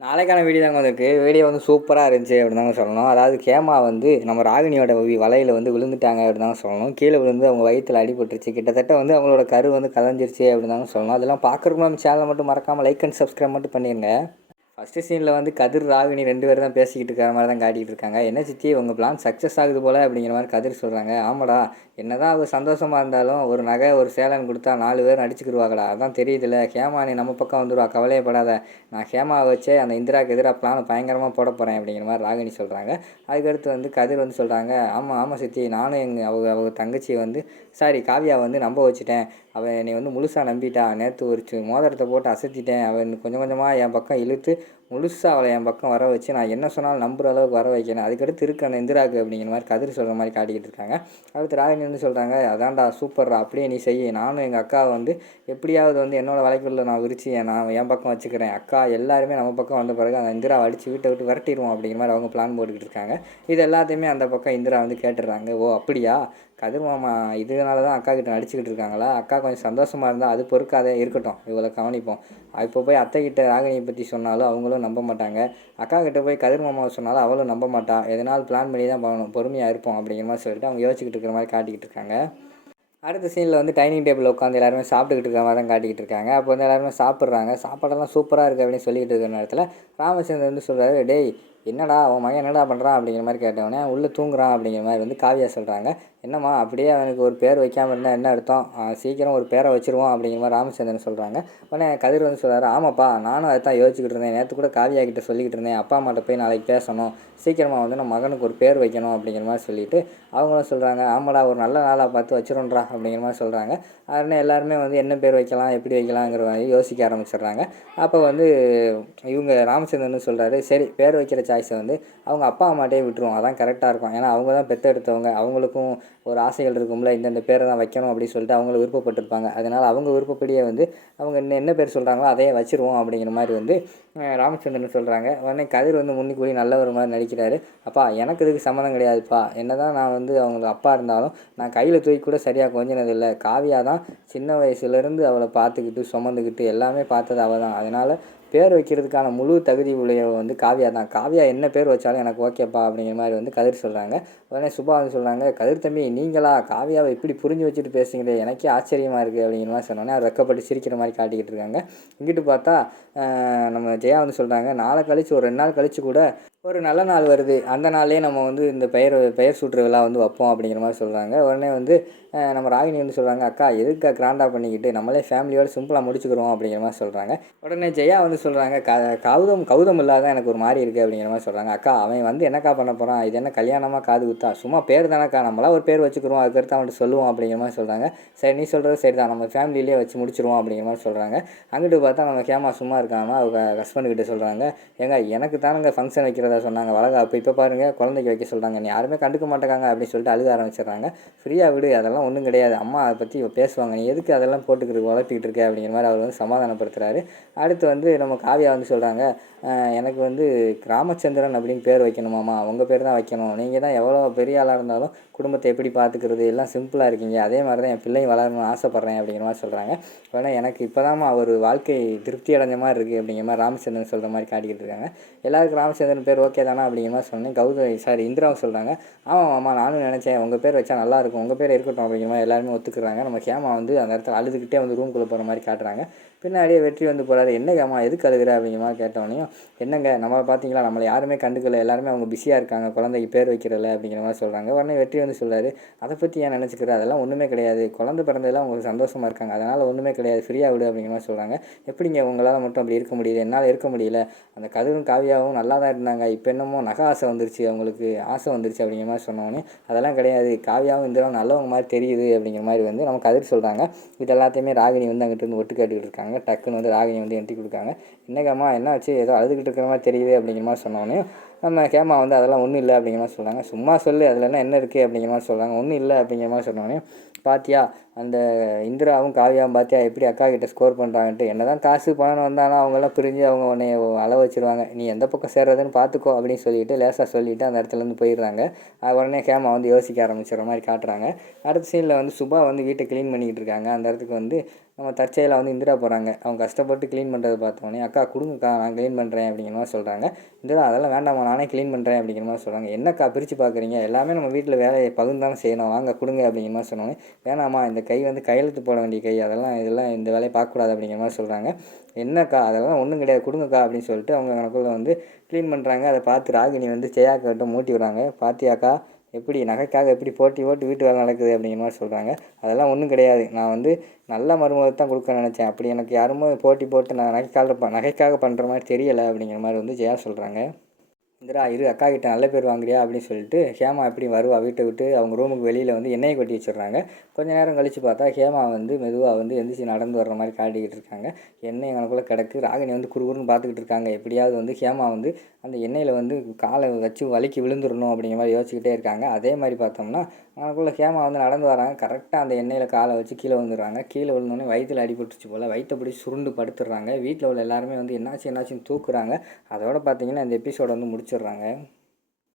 நாளைக்கான வீடியோ தாங்க வந்திருக்கு. வீடியோ வந்து சூப்பராக இருந்துச்சு அப்படின்னு தாங்க சொல்லணும். அதாவது கேமா வந்து நம்ம ராகினியோட வலையில் வந்து விழுந்துட்டாங்க அப்படின்னு தாங்க சொல்லணும். கீழே விழுந்து அவங்க வயிற்றில் அடிபட்டுருச்சு. கிட்டத்தட்ட வந்து அவங்களோட கரு வந்து கலைஞ்சிருச்சு அப்படின்னு தாங்க சொல்லணும். அதெல்லாம் பார்க்குறதுக்கு நம்ம சேனலை மட்டும் மறக்காமல் லைக் அண்ட் சப்ஸ்கிரைப் மட்டும் பண்ணிடுங்க. ஃபஸ்ட்டு சீனில் வந்து கதிர் ராகினி 2 பேர் தான் பேசிக்கிட்டு இருக்கிற மாதிரி தான் காட்டிகிட்டு இருக்காங்க. என்ன சித்தி உங்கள் பிளான் சக்ஸஸ் ஆகுது போல் அப்படிங்கிற மாதிரி கதிர் சொல்கிறாங்க. ஆமாடா, என்ன தான் அவங்க சந்தோஷமாக இருந்தாலும் ஒரு நகை ஒரு சேலன் கொடுத்தா 4 பேர் அடிச்சுக்கிடுவாங்கடா, அதான் தெரியுதுல்ல. ஹேமா நீ நம்ம பக்கம் வந்துடுவா, கவலையப்படாத. நான் ஹேமாவை வச்சே அந்த இந்திராவுக்கு எதிராக பிளானை பயங்கரமாக போட போகிறேன் அப்படிங்கிற மாதிரி ராகினி சொல்கிறாங்க. அதுக்கடுத்து வந்து கதிர் வந்து சொல்கிறாங்க, ஆமாம் ஆமாம் சித்தி, நானும் அவங்க தங்கச்சியை வந்து காவியா வந்து நம்ப வச்சுட்டேன். அவன் என்னை வந்து முழுசாக நம்பிட்டா. நேற்று ஒரு மோதிரத்தை போட்டு அசத்திட்டேன். அவன் கொஞ்சம் கொஞ்சமாக என் பக்கம் இழுத்து முழுசாக அவளை என் பக்கம் வர வச்சு நான் என்ன சொன்னாலும் நம்புகிற அளவுக்கு வர வைக்கிறேன். அதுக்கடுத்து இருக்கு அந்த இந்திராவுக்கு அப்படிங்கிற மாதிரி கதிர் சொல்கிற மாதிரி காட்டிக்கிட்டு இருக்காங்க. அடுத்து ராகினி வந்து சொல்கிறாங்க, அதான்டா சூப்பர்ரா, அப்படியே நீ செய்ய. நானும் எங்கள் அக்காவை வந்து எப்படியாவது வந்து என்னோடய வலைக்குள்ள நான் விரிச்சு நான் என் பக்கம் வச்சுக்கிறேன். அக்கா எல்லாருமே நம்ம பக்கம் வந்த பிறகு அந்த இந்திராவை அடித்து வீட்டை விட்டு விரட்டிடுவோம் அப்படிங்கிற மாதிரி அவங்க பிளான் போட்டுக்கிட்டு இருக்காங்க. இது எல்லாத்தையுமே அந்த பக்கம் இந்திரா வந்து கேட்டுடுறாங்க. ஓ அப்படியா, கதிர் மாமா இதனால தான் அக்கா கிட்ட நடிச்சுக்கிட்டு இருக்காங்களா? அக்கா கொஞ்சம் சந்தோஷமாக இருந்தால் அது பொறுக்காதே, இருக்கட்டும், இவ்வளோ கவனிப்போம். இப்போ போய் அத்தைக்கிட்ட ராகினியை பற்றி சொன்னாலும் அவங்களும் நம்ப மாட்டாங்க. அக்கா கிட்ட போய் கதிர் மாமாவை சொன்னாலும் அவளும் நம்ப மாட்டா. எதனால் பிளான் பண்ணி தான் பண்ணணும், பொறுமையாக இருப்போம் அப்படிங்கிற மாதிரி சொல்லிட்டு அவங்க யோசிச்சுக்கிட்டு இருக்கிற மாதிரி காட்டிக்கிட்டு இருக்காங்க. அடுத்த சீனில் வந்து டைனிங் டேபிளில் உட்காந்து எல்லாருமே சாப்பிட்டுக்கிட்டு இருக்கிற மாதிரி தான் காட்டிக்கிட்டு இருக்காங்க. அப்போ வந்து எல்லாருமே சாப்பிட்றாங்க. சாப்பாடெல்லாம் சூப்பராக இருக்குது அப்படின்னு சொல்லிக்கிட்டு இருக்கிற நேரத்தில் ராமச்சந்திரன் வந்து சொல்கிறாரு, டேய் என்னடா உன் மகன் என்னடா பண்ணுறான் அப்படிங்கிற மாதிரி கேட்டவொடனே உள்ளே தூங்குறான் அப்படிங்கிற மாதிரி வந்து காவியா சொல்கிறாங்க. என்னம்மா அப்படியே அவனுக்கு ஒரு பேர் வைக்காமல் இருந்தால் என்ன அர்த்தம், சீக்கிரம் ஒரு பேரை வச்சுருவோம் அப்படிங்கிற மாதிரி ராமச்சந்திரன் சொல்கிறாங்க. உடனே கதிர் வந்து சொல்கிறாரு, ஆமாப்பா நானும் அதை தான் யோசிச்சுக்கிட்டு இருந்தேன். நேற்று கூட காவியா கிட்ட சொல்லிக்கிட்டு இருந்தேன், அப்பா அம்மாட்ட போய் நாளைக்கு பேசணும், சீக்கிரமாக வந்து நம்ம மகனுக்கு ஒரு பேர் வைக்கணும் அப்படிங்கிற மாதிரி சொல்லிவிட்டு அவங்களும் சொல்கிறாங்க, ஆமாடா ஒரு நல்ல நாளாக பார்த்து வச்சிரோன்றா அப்படிங்கிற மாதிரி சொல்கிறாங்க. உடனே எல்லாருமே வந்து என்ன பேர் வைக்கலாம் எப்படி வைக்கலாங்கிற மாதிரி யோசிக்க ஆரம்பிச்சிடுறாங்க. அப்போ வந்து இவங்க ராமச்சந்திரன் சொல்கிறாரு, சரி பேர் வைக்கிற சாய்ஸை வந்து அவங்க அப்பா அம்மாட்டே விட்டுருவோம், அதான் கரெக்டாக இருக்கும். ஏன்னா அவங்க தான் பெற்றெடுத்தவங்க, அவங்களுக்கும் ஒரு ஆசைகள் இருக்கும்ல, இந்தந்த பேரை தான் வைக்கணும் அப்படின்னு சொல்லிட்டு அவங்களும் விருப்பப்பட்டிருப்பாங்க. அதனால் அவங்க விருப்பப்படியே வந்து அவங்க என்ன பேர் சொல்கிறாங்களோ அதையே வச்சுருவோம் அப்படிங்கிற மாதிரி வந்து ராமச்சந்திரன் சொல்கிறாங்க. உடனே கதிர் வந்து முன்னுக்கு போய் நல்ல ஒரு மாதிரி நடிக்கிறாரு. அப்பா எனக்கு இதுக்கு சம்மந்தம் கிடையாதுப்பா, என்ன தான் நான் வந்து அவங்களுக்கு அப்பா இருந்தாலும் நான் கையில் தூக்கி கூட சரியாக கொஞ்சினதில்லை. காவியா தான் சின்ன வயசுலேருந்து அவளை பார்த்துக்கிட்டு சுமந்துக்கிட்டு எல்லாமே பார்த்தது அவள் தான். அதனால் பேர் வைக்கிறதுக்கான முழு தகுதி உடையவ வந்து காவியா தான். காவியா என்ன பேர் வச்சாலும் எனக்கு ஓகேப்பா அப்படிங்கிற மாதிரி வந்து கதிர் சொல்கிறாங்க. உடனே சுபா வந்து சொல்கிறாங்க, கதிர் தம்பி நீங்களா காவியாவை இப்படி புரிஞ்சு வச்சுட்டு பேசுங்களே, எனக்கே ஆச்சரியமாக இருக்குது அப்படிங்கிற மாதிரி சொன்னோன்னே அவர் வெக்கப்பட்டு சிரிக்கிற மாதிரி காட்டிக்கிட்டு இருக்காங்க. இங்கிட்டு பார்த்தா நம்ம ஜெயா வந்து சொல்கிறாங்க, நாளை கழித்து ஒரு 2 நாள் கழித்து கூட ஒரு நல்ல நாள் வருது, அந்த நாள்லேயே நம்ம வந்து இந்த பெயர் சூட்டுற விழா வந்து வைப்போம் அப்படிங்கிற மாதிரி சொல்கிறாங்க. உடனே வந்து நம்ம ராகினி வந்து சொல்கிறாங்க, அக்கா எதுக்கா கிராண்டாக பண்ணிக்கிட்டு நம்மளே ஃபேமிலியோடு சிம்பிளாக முடிச்சுக்கிறோம் அப்படிங்கிற மாதிரி சொல்கிறாங்க. உடனே ஜெயா வந்து சொல்கிறாங்க, கௌதம் இல்லாத எனக்கு ஒரு மாதிரி இருக்குது அப்படிங்கிற மாதிரி சொல்கிறாங்க. அக்கா அவன் வந்து என்னக்கா பண்ண போகிறான், இது என்ன கல்யாணமாக காது குத்தா, சும்மா பேர் தானக்கா, நம்மளாம் ஒரு பேர் வச்சுக்கிறோம், அதுக்கடுத்து அவன்கிட்ட சொல்லுவோம் அப்படிங்கிற மாதிரி சொல்கிறாங்க. சரி நீ சொல்கிறது சரி தான், நம்ம ஃபேமிலியிலே வச்சு முடிச்சிருவோம் அப்படிங்கிற மாதிரி சொல்கிறாங்க. அங்கிட்டு பார்த்தா நம்ம கேமா சும்மா இருக்காமல் அவங்க ஹஸ்பண்டுக்கிட்ட சொல்கிறாங்க, ஏங்க எனக்கு தானுங்க ஃபங்க்ஷன் வைக்கிறதா சொன்னாங்க வளகாப்பு, இப்போ பாருங்கள் குழந்தைக்கு வைக்க சொல்கிறாங்க, நீ யாருமே கண்டுக்க மாட்டேங்காங்க அப்படின்னு சொல்லிட்டு அழுக ஆரம்பிச்சிடுறாங்க. ஃப்ரீயாக விடு, அதெல்லாம் ஒன்றும் கிடையாது, அம்மா அதை பற்றி பேசுவாங்க, நீ எதுக்கு அதெல்லாம் போட்டுக்கிட்டு வளர்த்திக்கிட்டு இருக்க அப்படிங்கிற மாதிரி அவர் வந்து சமாதானப்படுத்துகிறாரு. அடுத்து வந்து நம்ம காவியா வந்து சொல்கிறாங்க, எனக்கு வந்து ராமச்சந்திரன் அப்படின்னு பேர் வைக்கணுமாம்மா, உங்கள் பேர் தான் வைக்கணும், நீங்கள் தான் எவ்வளோ பெரிய ஆளாக இருந்தாலும் குடும்பத்தை எப்படி பார்த்துக்கிறது எல்லாம் சிம்பிளாக இருக்கீங்க, அதே மாதிரி தான் என் பிள்ளைங்க வளரணும்னு ஆசைப்பட்றேன் அப்படிங்கிற மாதிரி சொல்கிறாங்க. உடனே எனக்கு இப்போ தான்மா ஒரு வாழ்க்கை திருப்தி அடைஞ்ச மாதிரி இருக்குது அப்படிங்கிற மாதிரி ராமச்சந்திரன் சொல்கிற மாதிரி காட்டிக்கிட்டு இருக்காங்க. எல்லாருக்கும் ராமச்சந்திரன் பேர் ஓகே தானா அப்படிங்கிற மாதிரி சொன்னேன். இந்திராவும் சொல்கிறாங்க, ஆமாம் மாமா நானும் நினச்சேன் உங்கள் பேர் வச்சா நல்லாயிருக்கும், உங்கள் பேர் இருக்கட்டும் அப்படிங்கிற மாதிரி எல்லாருமே ஒத்துக்கிறாங்க. நம்ம கேமா வந்து அந்த இடத்துல அழுதுகிட்டே வந்து ரூம்குள்ளே போகிற மாதிரி காட்டுறாங்க. பின்னாடியே வெற்றி வந்து போகிறாரு. என்ன கேமா எதுக்கு அழுகிற அப்படிங்கிற மாதிரி கேட்டவனையும், என்னங்க நம்மளை பார்த்தீங்களா, நம்மளை யாருமே கண்டுக்கல, எல்லாருமே அவங்க பிஸியாக இருக்காங்க குழந்தைக்கு பேர் வைக்கிறதில்ல அப்படிங்கிற மாதிரி சொல்கிறாங்க. உடனே வெற்றி வந்து சொல்கிறாரு, அதை பற்றி ஏன் நினச்சிக்கிற, அதெல்லாம் ஒன்றுமே கிடையாது, குழந்தை பிறந்ததெல்லாம் உங்களுக்கு சந்தோஷமாக இருக்காங்க, அதனால் ஒன்றுமே கிடையாது, ஃப்ரீயாக விடு அப்படிங்கிற மாதிரி சொல்கிறாங்க. எப்படிங்க உங்களால் மட்டும் அப்படி இருக்க முடியுது, என்னால் இருக்க முடியல, அந்த கதிரும் காவியாவும் நல்லா தான் இருந்தாங்க, இப்போ என்னமோ நகை ஆசை வந்துருச்சு, அவங்களுக்கு ஆசை வந்துருச்சு அப்படிங்கிற மாதிரி சொன்னோன்னே, அதெல்லாம் கிடையாது, காவியாவும் இந்திராவும் நல்லவங்க மாதிரி தெரியுது அப்படிங்கிற மாதிரி வந்து நம்ம கதிர் சொல்கிறாங்க. இது எல்லாத்தையுமே ராகினி வந்து அங்கிட்டு வந்து ஒட்டு கேட்டுக்கிட்டு இருக்காங்க. டக்குன்னு வந்து ராகினி வந்து என்ட்டி கொடுக்காங்க. என்னங்கம்மா என்ன ஆச்சு, ஏதோ அழுதுகிட்டு இருக்கிற மாதிரி தெரியுது அப்படிங்கிற மாதிரி சொன்னோன்னே நம்ம கேமா வந்து அதெல்லாம் ஒன்றும் இல்லை அப்படிங்கிற மாதிரி சொல்கிறாங்க. சும்மா சொல்லு அதில் என்ன இருக்குது அப்படிங்கிற மாதிரி சொல்கிறாங்க. ஒன்றும் இல்லை அப்படிங்கிற மாதிரி சொன்னோன்னே, பாத்தியா அந்த இந்திராவும் காவியாவும் பாத்தியா எப்படி அக்கா கிட்ட ஸ்கோர் பண்ணுறாங்கன்ட்டு, என்ன தான் காசு பணம் வந்தாலும் அவங்கெல்லாம் பிரிஞ்சு அவங்க உன்னை அளவு வச்சுருவாங்க, நீ எந்த பக்கம் சேர்றதுன்னு பார்த்துக்கோ அப்படின்னு சொல்லிட்டு லேசாக சொல்லிவிட்டு அந்த இடத்துலேருந்து போயிடுறாங்க. உடனே கேமா வந்து யோசிக்க ஆரம்பிச்சிடுற மாதிரி காட்டுறாங்க. அடுத்த சீனில் வந்து சுபா வந்து வீட்டை க்ளீன் பண்ணிக்கிட்டு இருக்காங்க. அந்த இடத்துக்கு வந்து நம்ம தற்செயலாக வந்து இந்திரா போகிறாங்க. அவங்க கஷ்டப்பட்டு க்ளீன் பண்ணுறத பார்த்தோன்னே, அக்கா கொடுங்கக்கா நான் க்ளீன் பண்ணுறேன் அப்படிங்கிற மாதிரி சொல்கிறாங்க. இந்திரா அதெல்லாம் வேண்டாம்மா நானே க்ளீன் பண்ணுறேன் அப்படிங்கிற மாதிரி சொல்கிறாங்க. என்னக்கா பிரித்து பார்க்குறீங்க, எல்லாமே நம்ம வீட்டில் வேலையை பகிர்ந்தாலும் செய்யணும், வாங்க கொடுங்க அப்படிங்கிற மாதிரி சொன்னோன்னே, வேணாம்மா இந்த கை வந்து கையெழுத்து போட வேண்டிய கை, இதெல்லாம் இந்த வேலையை பார்க்கக்கூடாது அப்படிங்கிற மாதிரி சொல்கிறாங்க. என்னக்கா அதெல்லாம் ஒன்றும் கிடையாது கொடுங்கக்கா அப்படின்னு சொல்லிட்டு அவங்க எனக்குள்ளே வந்து க்ளீன் பண்ணுறாங்க. அதை பார்த்து ராகினி வந்து ஜெயாக்கிட்ட மூட்டி விடுறாங்க. பாத்தியாக்கா எப்படி நகைக்காக எப்படி போட்டி போட்டு வீட்டு வேலை நடக்குது அப்படிங்கிற மாதிரி சொல்கிறாங்க. அதெல்லாம் ஒன்றும் கிடையாது, நான் வந்து நல்ல மருமகத்தை தான் கொடுக்க நினச்சேன், அப்படி எனக்கு யாருமே போட்டி போட்டு நான் நகைக்காக பண்ணுற மாதிரி தெரியலை அப்படிங்கிற மாதிரி வந்து ஜெயா சொல்கிறாங்க. இந்திரா இரு அக்கா கிட்ட நல்ல பேர் வாங்குறியா அப்படின்னு சொல்லிட்டு ஹேமா எப்படி வருவா வீட்டை விட்டு அவங்க ரூமுக்கு வெளியில் வந்து எண்ணெயை கொட்டி வச்சிடுறாங்க. கொஞ்ச நேரம் கழித்து பார்த்தா ஹேமா வந்து மெதுவாக வந்து எந்திரிச்சு நடந்து வர்ற மாதிரி காட்டிக்கிட்டு இருக்காங்க. எண்ணெய் எனக்குள்ளே கிடக்கு. ராகினி வந்து குறுகுறுன்னு பார்த்துக்கிட்டு இருக்காங்க. எப்படியாவது வந்து ஹேமா வந்து அந்த எண்ணெயில் வந்து காலை வச்சு வலிக்கி விழுந்துடணும் அப்படிங்கிற மாதிரி யோசிச்சுக்கிட்டே இருக்காங்க. அதே மாதிரி பார்த்தோம்னா அவனுக்குள்ளே ஹேமா வந்து நடந்து வராங்க. கரெக்டாக அந்த எண்ணெயில் காலை வச்சு கீழே வந்துடுறாங்க. கீழே விழுந்தோடனே வயிற்றில் அடிபட்டுருச்சு போல், வயிற்றை பிடிச்சி சுருண்டு படுத்துடுறாங்க. வீட்டில் உள்ள எல்லாருமே வந்து என்னாச்சுன்னு தூக்குறாங்க. அதோட பார்த்தீங்கன்னா இந்த எபிசோட வந்து முடிச்சிடுறாங்க.